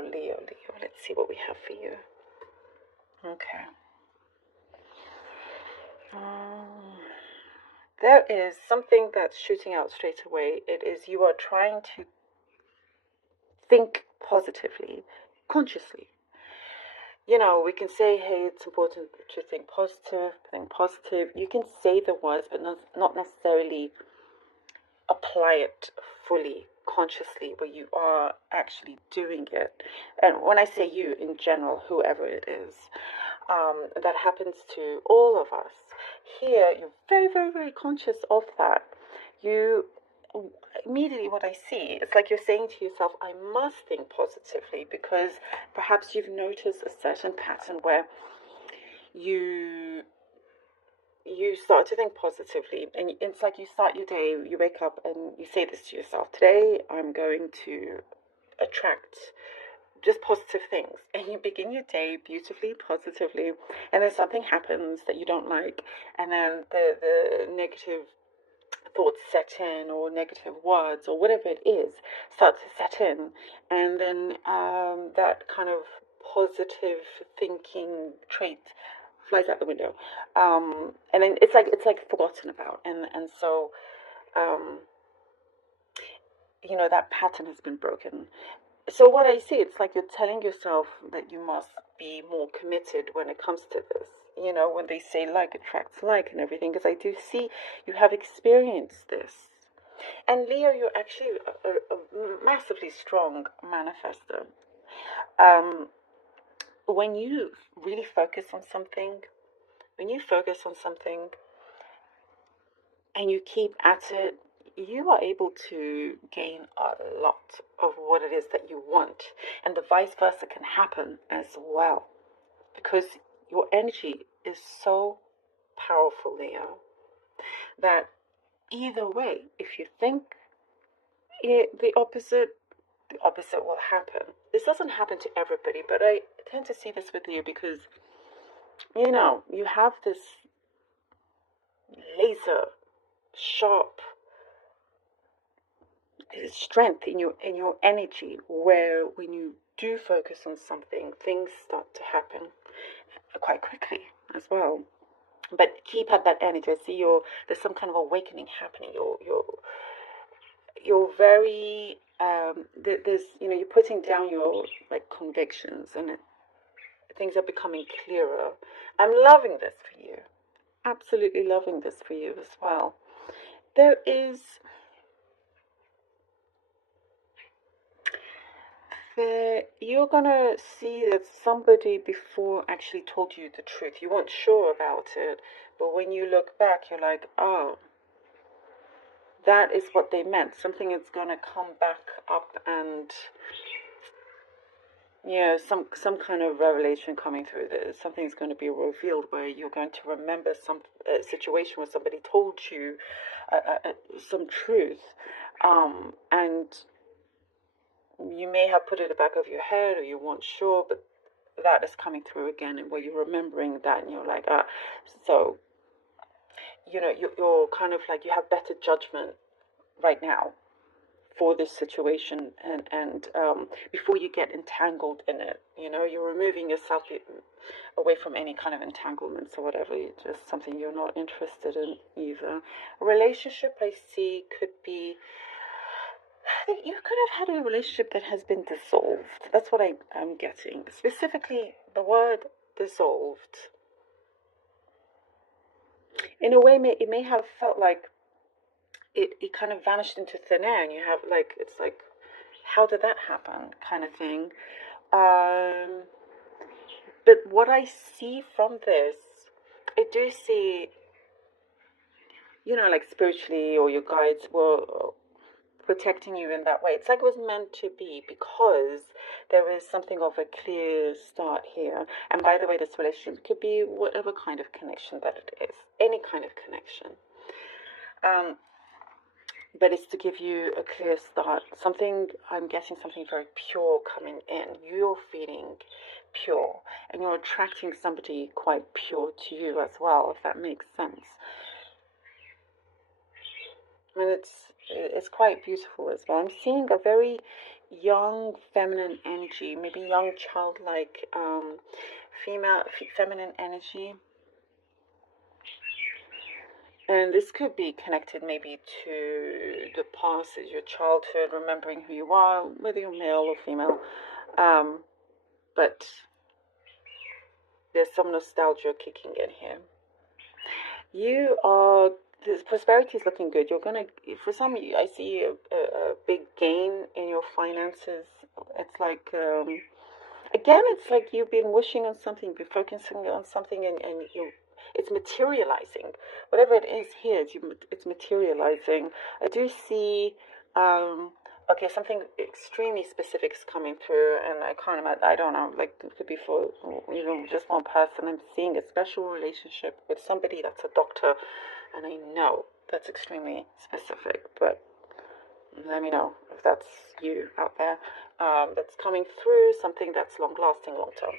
Leo, Leo, Leo. Let's see what we have for you. Okay. There is something that's shooting out straight away. It is you are trying to think positively, consciously. You know, we can say, hey, it's important to think positive. You can say the words, but not necessarily apply it fully, consciously, where you are actually doing it. And when I say you, in general, whoever it is, that happens to all of us. Here, you're very, very, very conscious of that. You immediately, what I see, it's like you're saying to yourself, I must think positively, because perhaps you've noticed a certain pattern where you start to think positively, and it's like you start your day, you wake up and you say this to yourself: today I'm going to attract just positive things, and you begin your day beautifully, positively, and then something happens that you don't like, and then the negative thoughts set in, or negative words, or whatever it is, start to set in, and then that kind of positive thinking trait flies out the window, and then it's like forgotten about, and so you know, that pattern has been broken. So what I see, it's like you're telling yourself that you must be more committed when it comes to this. You know, when they say like attracts like and everything, because I do see you have experienced this. And Leo, you're actually a massively strong manifester. When you really focus on something, and you keep at it, you are able to gain a lot of what it is that you want. And the vice versa can happen as well, because your energy is so powerful, Leo, that either way, if you think the opposite will happen. This doesn't happen to everybody, but I tend to see this with you because, you know, you have this laser sharp strength in your energy, where when you do focus on something, things start to happen quite quickly as well. But keep at that energy. I see there's some kind of awakening happening. You're very there's, you know, you're putting down your like convictions, and things are becoming clearer. I'm loving this for you. Absolutely loving this for you as well. You're gonna see that somebody before actually told you the truth. You weren't sure about it, but when you look back, you're like, oh, that is what they meant. Something is gonna come back up, and you know, some kind of revelation coming through this. Something's going to be revealed where you're going to remember some situation where somebody told you some truth, and you may have put it in the back of your head, or you weren't sure, but that is coming through again, and where you're remembering that, and you're like, so you know, you're kind of like, you have better judgment right now for this situation, and before you get entangled in it, you know, you're removing yourself away from any kind of entanglements or whatever. It's just something you're not interested in either. A relationship, I see, could be, I think you could have had a relationship that has been dissolved. That's what I'm getting, specifically the word dissolved. In a way, it may have felt like it kind of vanished into thin air, and you have like, it's like, how did that happen, kind of thing. But what I see from this, I do see, you know, like spiritually, or your guides were protecting you in that way. It's like it was meant to be, because there is something of a clear start here. And by the way, this relationship could be whatever kind of connection that it is, any kind of connection. But it's to give you a clear start. Something, I'm guessing something very pure coming in. You're feeling pure, and you're attracting somebody quite pure to you as well, if that makes sense. And it's quite beautiful as well. I'm seeing a very young feminine energy, maybe young childlike feminine energy. And this could be connected maybe to the past, as your childhood, remembering who you are, whether you're male or female. But there's some nostalgia kicking in here. You are, this prosperity is looking good. You're gonna, for some of you, I see a big gain in your finances. It's like, again, it's like you've been wishing on something, you've been focusing on something, and it's materializing. Whatever it is here, it's materializing. I do see, okay, something extremely specific is coming through, and I can't imagine, I don't know, like it could be for even just one person. I'm seeing a special relationship with somebody that's a doctor, and I know that's extremely specific, but let me know if that's you out there. That's coming through, something that's long lasting, long term.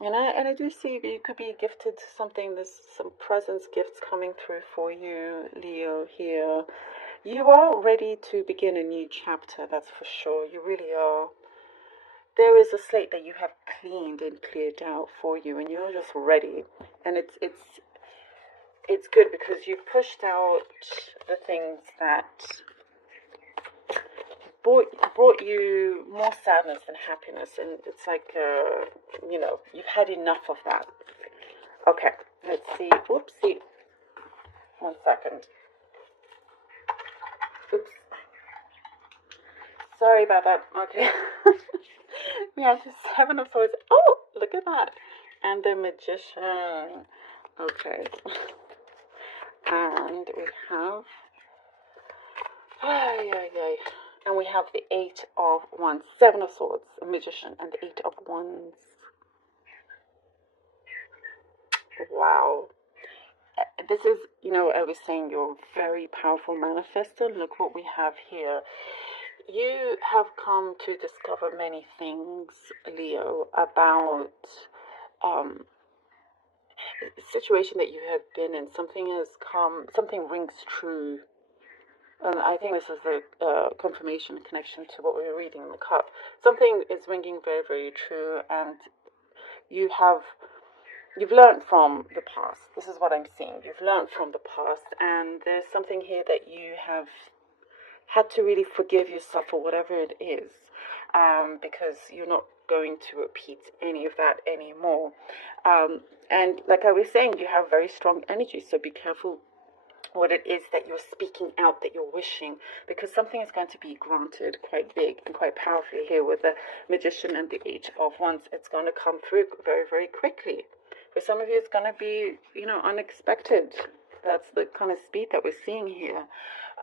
And I do see that you could be gifted something. There's some presents, gifts coming through for you, Leo, here. You are ready to begin a new chapter, that's for sure. You really are. There is a slate that you have cleaned and cleared out for you, and you're just ready. And it's good because you've pushed out the things that brought you more sadness than happiness, and it's like you've had enough of that. Okay, let's see. Oopsie. 1 second. Oops. Sorry about that. Okay. We have the Seven of Swords. Oh, look at that. And the Magician. Okay. And we have and we have the Eight of Wands, Seven of Swords, a Magician, and the Eight of Wands. Wow. This is, I was saying you're a very powerful manifestor. Look what we have here. You have come to discover many things, Leo, about the situation that you have been in. Something rings true. And I think this is a confirmation connection to what we were reading in the cup. Something is ringing very, very true, and you've learned from the past. This is what I'm seeing. You've learned from the past, and there's something here that you have had to really forgive yourself for whatever it is, because you're not going to repeat any of that anymore. And like I was saying, you have very strong energy, so be careful what it is that you're speaking out, that you're wishing, because something is going to be granted quite big and quite powerfully here with the Magician and the Eight of Wands. It's going to come through very, very quickly. For some of you, it's going to be, unexpected. That's the kind of speed that we're seeing here.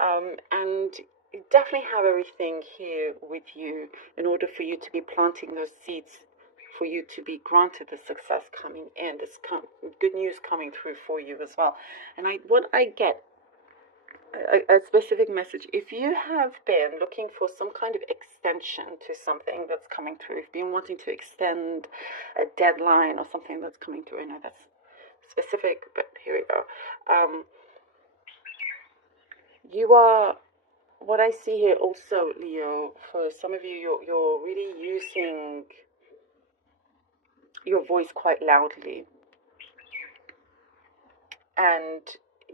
And you definitely have everything here with you in order for you to be planting those seeds, for you to be granted the success coming in, this good news coming through for you as well. And what I get, a specific message, if you have been looking for some kind of extension to something that's coming through, if you've been wanting to extend a deadline or something that's coming through, I know that's specific, but here we go. You are, what I see here also, Leo, for some of you, you're really using your voice quite loudly, and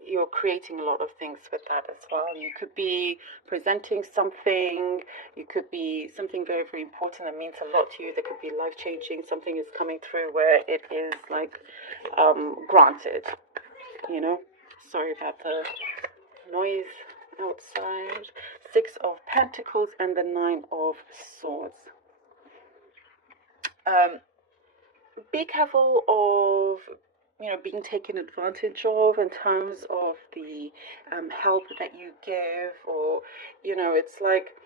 you're creating a lot of things with that as well. You could be presenting something, you could be something very, very important that means a lot to you, that could be life-changing. Something is coming through where it is like granted, sorry about the noise outside. Six of Pentacles and the Nine of Swords. Be careful of being taken advantage of in terms of the help that you give, or it's like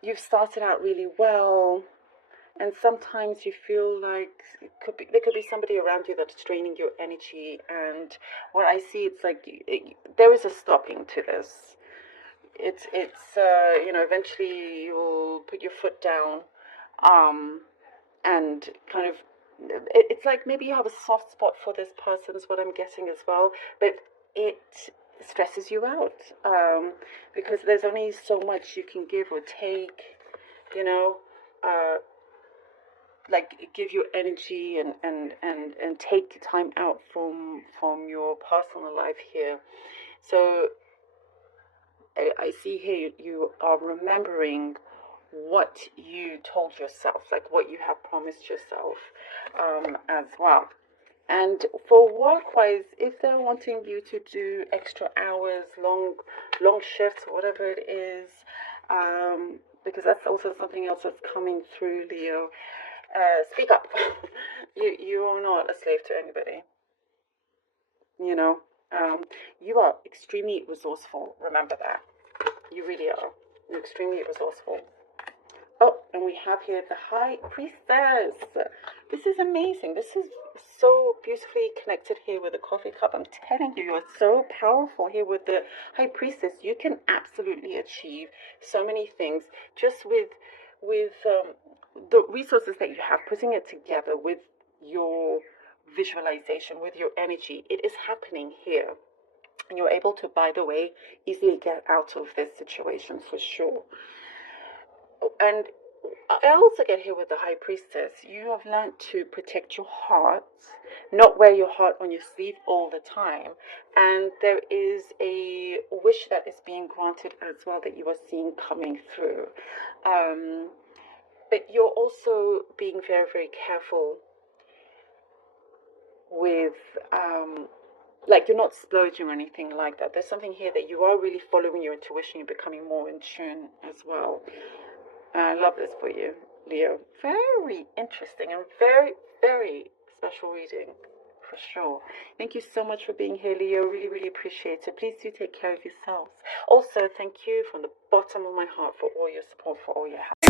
you've started out really well, and sometimes you feel like there could be somebody around you that's draining your energy. And what I see, it's like there is a stopping to this. It's eventually you'll put your foot down, and kind of it's like maybe you have a soft spot for this person, is what I'm getting as well, but it stresses you out, because there's only so much you can give or take, you know, uh, like give your energy and take time out from your personal life here. So I see here you are remembering what you told yourself, like what you have promised yourself, as well. And for work-wise, if they're wanting you to do extra hours, long shifts, whatever it is, because that's also something else that's coming through, Leo. Speak up. You are not a slave to anybody. You know, you are extremely resourceful. Remember that. You really are. You're extremely resourceful. Oh, and we have here the High Priestess. This is amazing. This is so beautifully connected here with the coffee cup. I'm telling you, you're so powerful here with the High Priestess. You can absolutely achieve so many things just with the resources that you have, putting it together with your visualization, with your energy. It is happening here. And you're able to, by the way, easily get out of this situation for sure. And I also get here with the High Priestess. You have learned to protect your heart, not wear your heart on your sleeve all the time. And there is a wish that is being granted as well that you are seeing coming through. But you're also being very, very careful with, like, you're not splurging or anything like that. There's something here that you are really following your intuition. You're becoming more in tune as well. And I love this for you, Leo. Very interesting and very, very special reading, for sure. Thank you so much for being here, Leo. Really, really appreciate it. Please do take care of yourselves. Also, thank you from the bottom of my heart for all your support, for all your help.